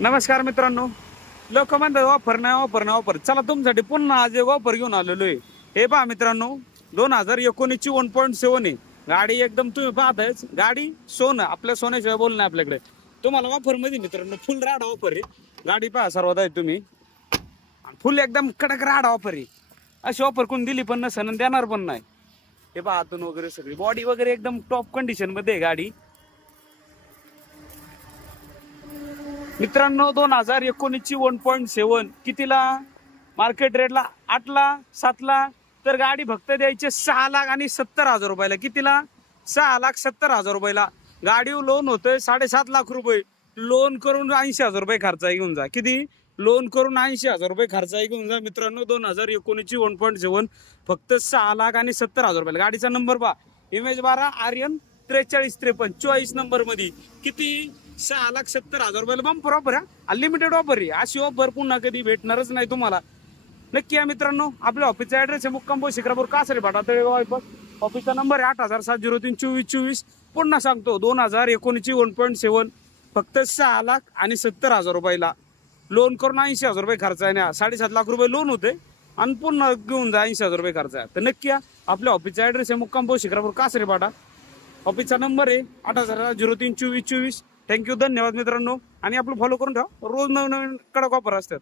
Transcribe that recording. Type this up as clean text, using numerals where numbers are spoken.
नमस्कार मित्रांनो, लोक म्हणतात ऑफर नाही ऑफर नाही ऑफर. चला तुमच्यासाठी पुन्हा आज एक ऑफर घेऊन आलेलो आहे. हे पहा मित्रांनो, 2019 ची 1.7 आहे गाडी. एकदम तुम्ही पाहतायच गाडी सोनं, आपल्या सोन्याशिवाय बोल नाही आपल्याकडे. तुम्हाला ऑफर मध्ये मित्रांनो फुल राडा ऑफर आहे. गाडी पहा सर्वात आहे तुम्ही, फुल एकदम कडक राडा ऑफर आहे. अशी ऑफर कोण दिली पण नसेल आणि देणार पण नाही. हे पहा आतून वगैरे सगळी बॉडी वगैरे एकदम टॉप कंडिशन मध्ये आहे गाडी. मित्रांनो 2019 ची 1.7 कितीला? मार्केट रेटला 8 ला 7 ला. तर गाडी फक्त द्यायची 6,70,000 रुपयाला. कितीला? 6,70,000 रुपयाला. गाडीवर लोन होतंय 7.5 लाख रुपये. लोन करून 80,000 रुपये खर्च घेऊन जा. किती? लोन करून 80,000 रुपये खर्च घेऊन जा मित्रांनो. 2019 ची 1.7 फक्त 6,70,000 रुपयाला. गाडीचा नंबर पहा, इमेज 12 आर्यन 4353 24 नंबर मध्ये. किती? 6,70,000 रुपयाला बंपर ऑफर आहे. अनलिमिटेड ऑफर आहे. अशी ऑफर पुन्हा कधी भेटणारच नाही तुम्हाला. नक्की या मित्रांनो. आपल्या ऑफिसचा ऍड्रेस आहे मुक्काम पोस्ट शिक्रापूर कासरी फाटा तळेगाव. ऑफिसचा नंबर आहे 8,703-2424. पुन्हा सांगतो 2019 ची 1.7 फक्त 6,70,000 रुपयाला. लोन करून 80,000 रुपये खर्च आहे ना. 7.5 लाख रुपये लोन होते आणि पुन्हा घेऊन जा 80,000 रुपये खर्च आहे. तर नक्की या. आपल्या ऑफिसचा ऍड्रेस आहे मुक्काम पोस्ट शिक्रापूर कासरी फाटा. ऑफिसचा नंबर आहे 8,703-2424. थँक्यू, धन्यवाद मित्रांनो. आणि आपलं फॉलो करून ठेवा. रोज नवीन नवीन कडक ऑफर असतात.